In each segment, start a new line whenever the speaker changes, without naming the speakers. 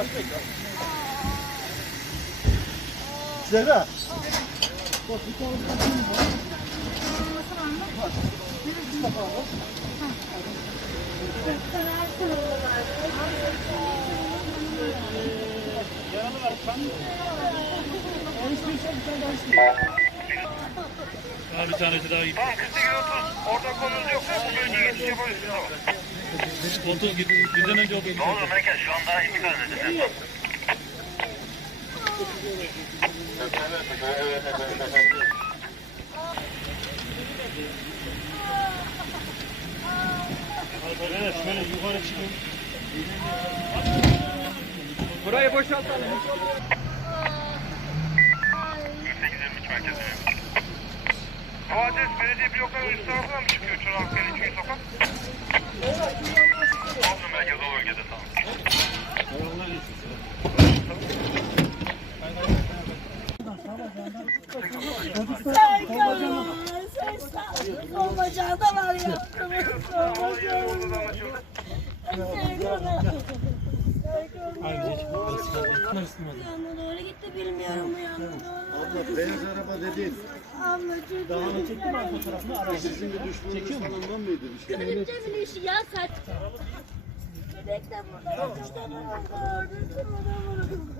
yavaş bekle. Zehra.
Bak bir tane Daha bir.
Tamam kızı gel konumuz yoksa bu geçiş yapabiliriz. Tamam.
30 gitti. Bizden önce 30
Ne olur merkez şu an daha intikal edeceğiz.
Evet şöyle yukarı çıkın.
Burayı boşaltalım.
Adres belediye blokları üst tarafından mı çıkıyor? Çorakkale 3. sokak. Oldu merkez o bölgede tamam.
Serkan, sen sağlık olmacağından var yaptım. Olmacağından. Yanına doğru gitti bilmiyorum bu yanına doğru.
Abla beyaz araba dedin.
Abla çocuğum.
Dağını çekti mi arka tarafına? Araba sizin bir düşmanınız falandan mıydı bir şey?
Cemil işi ya saç. Bebek de burada. Tane orada. Orada vurdum.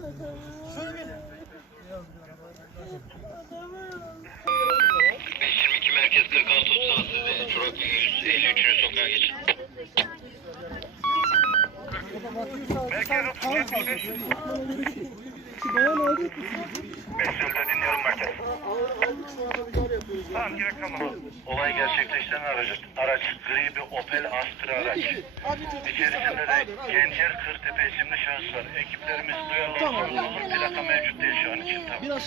522 merkez 46 36 size Çorak 153. sokağa geçin. Merkez 30 75. Mesleğinde dinliyorum merkez. Tamam gerek kalmadı. Olay gerçekleştiren aracı, araç gri bir Opel Astra araç. İçerisinde de Gencer Kırtepe isimli şahıs var. Ekiplerimiz duyarlı olsun. Plaka mevcut değil şu an için. Tamam.
Biraz